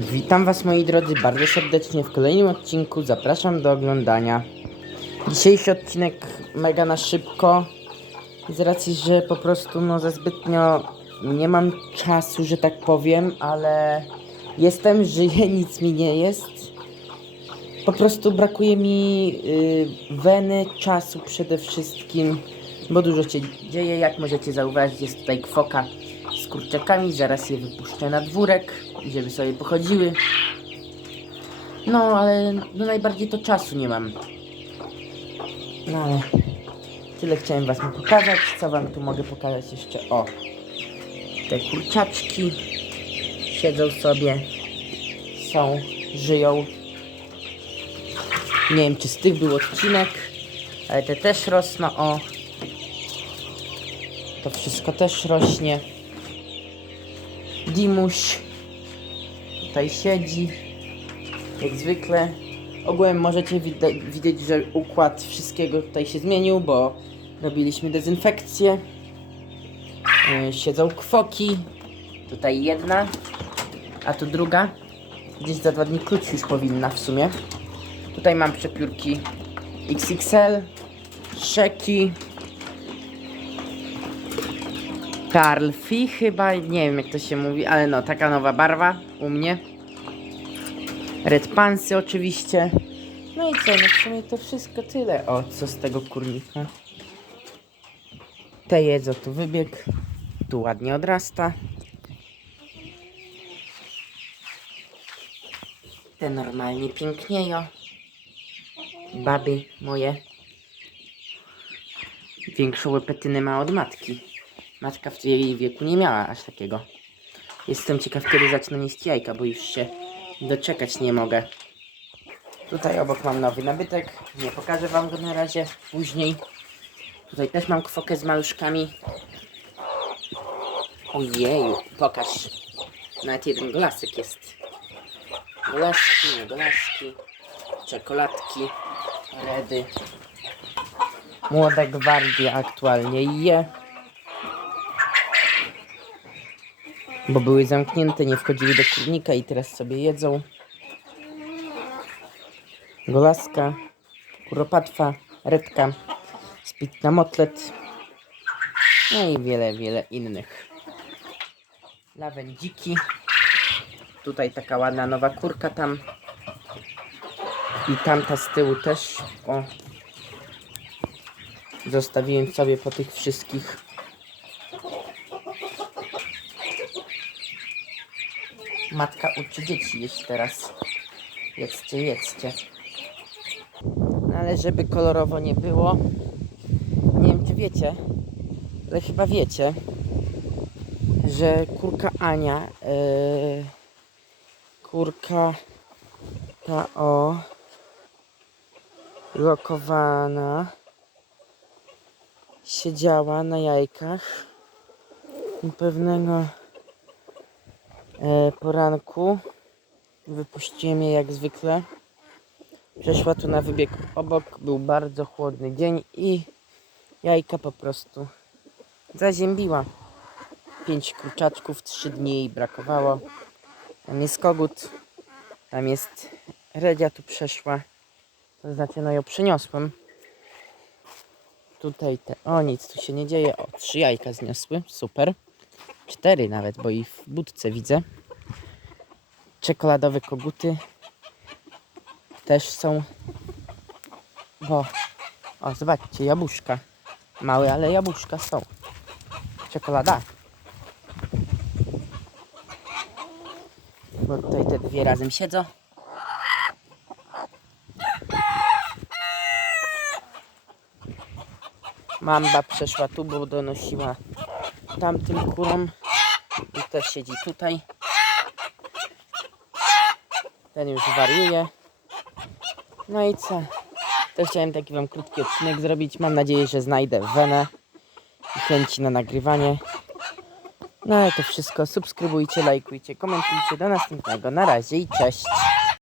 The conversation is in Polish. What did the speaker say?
Witam Was moi drodzy bardzo serdecznie w kolejnym odcinku. Zapraszam do oglądania. Dzisiejszy odcinek mega na szybko. Z racji, że po prostu no za zbytnio nie mam czasu, że tak powiem, ale jestem, żyję, nic mi nie jest. Po prostu brakuje mi y, weny, czasu przede wszystkim, bo dużo się dzieje. Jak możecie zauważyć, jest tutaj kwoka kurczakami. Zaraz je wypuszczę na dwórek, żeby sobie pochodziły. No, ale no najbardziej to czasu nie mam. No ale tyle chciałem wam pokazać. Co wam tu mogę pokazać jeszcze? O, te kurczaczki siedzą sobie, są, żyją. Nie wiem, czy z tych był odcinek, ale te też rosną. O, to wszystko też rośnie. Dimuś tutaj siedzi, jak zwykle. Ogółem możecie widzieć, że układ wszystkiego tutaj się zmienił, bo robiliśmy dezynfekcję. Yy, siedzą kwoki. Tutaj jedna, a tu druga. Gdzieś za dwa dni klucz już powinna w sumie. Tutaj mam przepiórki XXL, Szeki, Karlfi chyba, nie wiem jak to się mówi, ale no, taka nowa barwa u mnie. Red Pansy oczywiście. No i co, no w sumie to wszystko tyle. O, co z tego kurnika. Te jedzą tu wybieg. Tu ładnie odrasta. Te normalnie pięknieją. Baby moje. Większą łepetynę ma od matki. Matka w jej wieku nie miała aż takiego. Jestem ciekaw, kiedy zacznę nieść jajka, bo już się doczekać nie mogę. Tutaj obok mam nowy nabytek. Nie pokażę wam go na razie. Później. Tutaj też mam kwokę z maluszkami. Ojeju, pokaż. Nawet jeden golasek jest. Golaski, nie golaski. Czekoladki. Redy. Młoda gwardia aktualnie je. Bo były zamknięte, nie wchodziły do kurnika i teraz sobie jedzą. Golaska, kuropatwa, redka, spitna motlet. No i wiele, wiele innych. Lawędziki. Tutaj taka ładna nowa kurka tam. I tamta z tyłu też. O. Zostawiłem sobie po tych wszystkich Matka uczy dzieci jeść teraz. Jedzcie, jedzcie. No ale żeby kolorowo nie było, nie wiem czy wiecie, ale chyba wiecie, że kurka Ania, yy, kurka ta o, lokowana, siedziała na jajkach pewnego poranku. Wypuściłem je jak zwykle. Przeszła tu na wybieg obok. Był bardzo chłodny dzień i jajka po prostu zaziębiła. Pięć kurczaczków, trzy dni jej brakowało. Tam jest kogut, tam jest Redzia tu przeszła. To znaczy no ją przyniosłem. Tutaj te, o nic tu się nie dzieje. O, trzy jajka zniosły, super. Cztery nawet, bo i w budce widzę. Czekoladowe koguty też są. Bo, o zobaczcie, jabłuszka. Małe, ale jabłuszka są. Czekolada. Bo tutaj te dwie razem siedzą. Mamba przeszła tu, bo donosiła tamtym kurom. I też siedzi tutaj. Ten już wariuje. No i co? To chciałem taki wam krótki odcinek zrobić. Mam nadzieję, że znajdę wenę i chęci na nagrywanie. No ale to wszystko. Subskrybujcie, lajkujcie, komentujcie. Do następnego. Na razie i cześć.